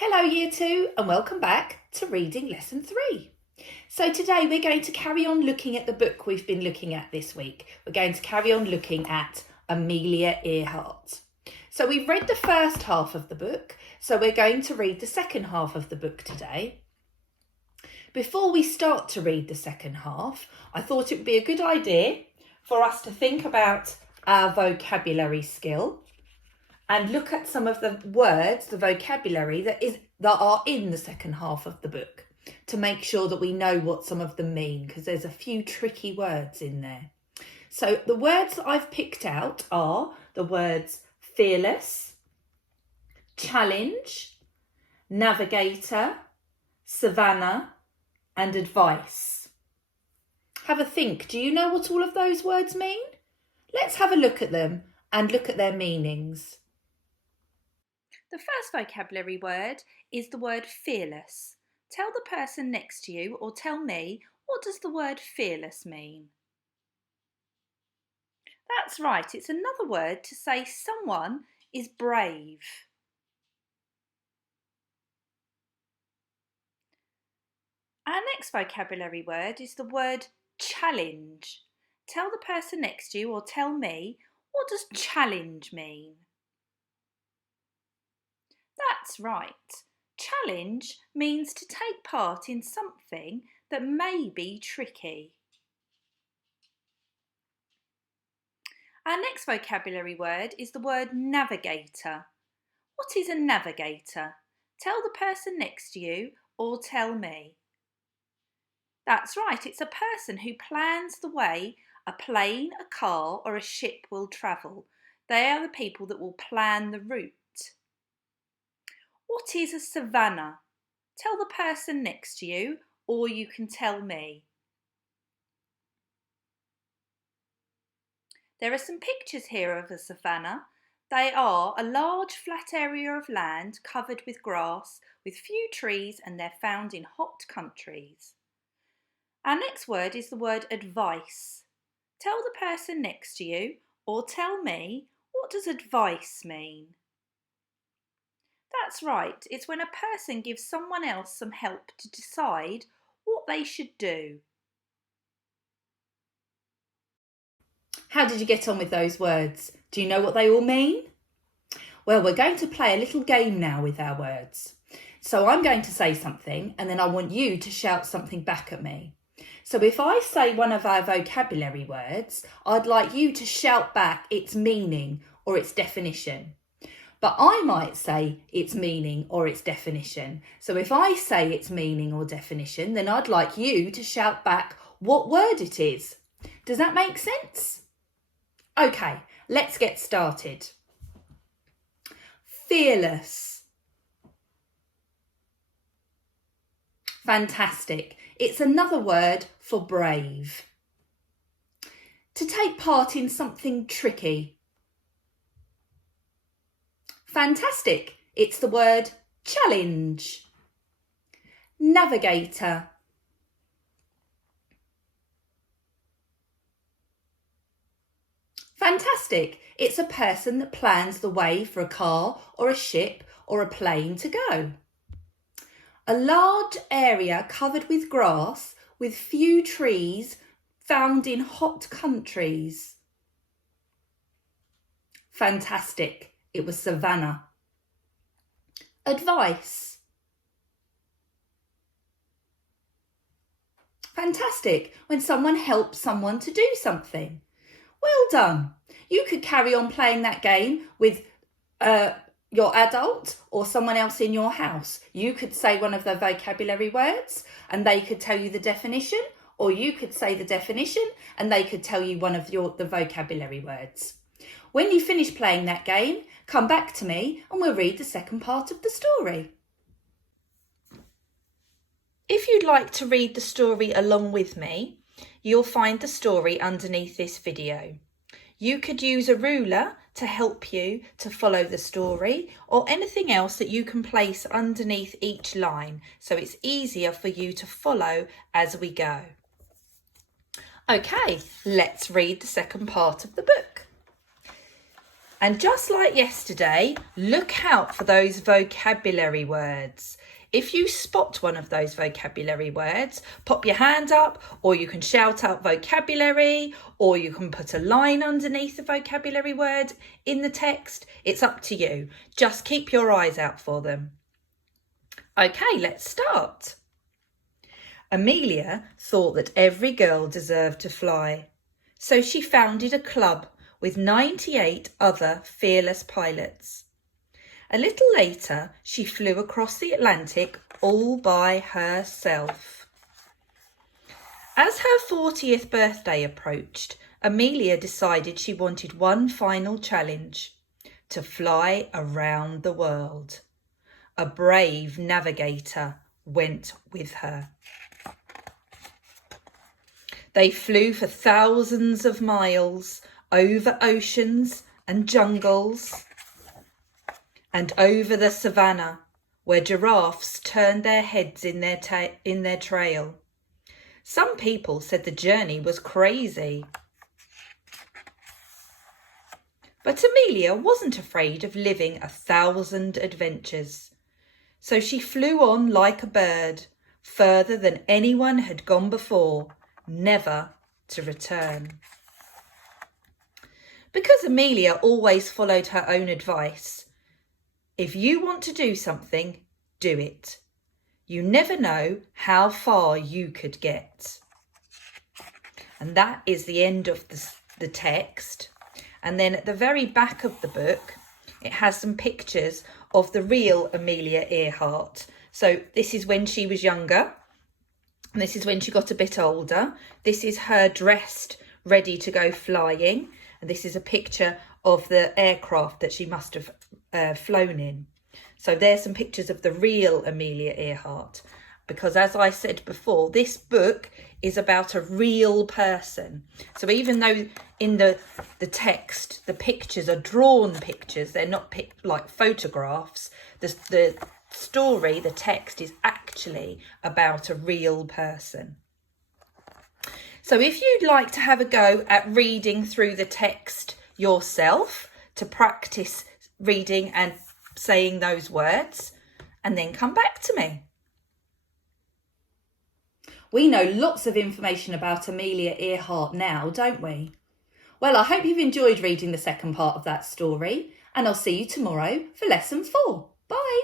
Hello Year 2 and welcome back to Reading Lesson 3. So today we're going to carry on looking at the book we've been looking at this week. We're going to carry on looking at Amelia Earhart. So we've read the first half of the book, so we're going to read the second half of the book today. Before we start to read the second half, I thought it would be a good idea for us to think about our vocabulary skill and look at some of the words, the vocabulary that are in the second half of the book to make sure that we know what some of them mean, because there's a few tricky words in there. So the words that I've picked out are the words fearless, challenge, navigator, savannah, and advice. Have a think. Do you know what all of those words mean? Let's have a look at them and look at their meanings. The first vocabulary word is the word fearless. Tell the person next to you or tell me, what does the word fearless mean? That's right, it's another word to say someone is brave. Our next vocabulary word is the word challenge. Tell the person next to you or tell me, what does challenge mean? That's right. Challenge means to take part in something that may be tricky. Our next vocabulary word is the word navigator. What is a navigator? Tell the person next to you or tell me. That's right, it's a person who plans the way a plane, a car or a ship will travel. They are the people that will plan the route. What is a savannah? Tell the person next to you or you can tell me. There are some pictures here of a savannah. They are a large flat area of land covered with grass with few trees, and they're found in hot countries. Our next word is the word advice. Tell the person next to you or tell me, what does advice mean? That's right, it's when a person gives someone else some help to decide what they should do. How did you get on with those words? Do you know what they all mean? Well, we're going to play a little game now with our words. So I'm going to say something and then I want you to shout something back at me. So if I say one of our vocabulary words, I'd like you to shout back its meaning or its definition. But I might say its meaning or its definition. So if I say its meaning or definition, then I'd like you to shout back what word it is. Does that make sense? Okay, let's get started. Fearless. Fantastic. It's another word for brave. To take part in something tricky. Fantastic. It's the word challenge. Navigator. Fantastic. It's a person that plans the way for a car or a ship or a plane to go. A large area covered with grass with few trees found in hot countries. Fantastic. It was savannah. Advice. Fantastic. When someone helps someone to do something. Well done. You could carry on playing that game with your adult or someone else in your house. You could say one of the vocabulary words and they could tell you the definition, or you could say the definition and they could tell you one of the vocabulary words. When you finish playing that game, come back to me and we'll read the second part of the story. If you'd like to read the story along with me, you'll find the story underneath this video. You could use a ruler to help you to follow the story, or anything else that you can place underneath each line so it's easier for you to follow as we go. Okay, let's read the second part of the book. And just like yesterday, look out for those vocabulary words. If you spot one of those vocabulary words, pop your hand up, or you can shout out vocabulary, or you can put a line underneath the vocabulary word in the text. It's up to you. Just keep your eyes out for them. Okay, let's start. Amelia thought that every girl deserved to fly, so she founded a club with 98 other fearless pilots. A little later, she flew across the Atlantic all by herself. As her 40th birthday approached, Amelia decided she wanted one final challenge: to fly around the world. A brave navigator went with her. They flew for thousands of miles over oceans and jungles, and over the savannah, where giraffes turned their heads in their trail. Some people said the journey was crazy. But Amelia wasn't afraid of living 1,000 adventures. So she flew on like a bird, further than anyone had gone before, never to return. Because Amelia always followed her own advice, if you want to do something, do it. You never know how far you could get. And that is the end of the text. And then at the very back of the book, it has some pictures of the real Amelia Earhart. So this is when she was younger. And this is when she got a bit older. This is her dressed, ready to go flying. And this is a picture of the aircraft that she must have flown in. So there's some pictures of the real Amelia Earhart. Because as I said before, this book is about a real person. So even though in the text, the pictures are drawn pictures, they're not like photographs, the story, the text is actually about a real person. So if you'd like to have a go at reading through the text yourself to practice reading and saying those words, and then come back to me. We know lots of information about Amelia Earhart now, don't we? Well, I hope you've enjoyed reading the second part of that story, and I'll see you tomorrow for lesson 4. Bye.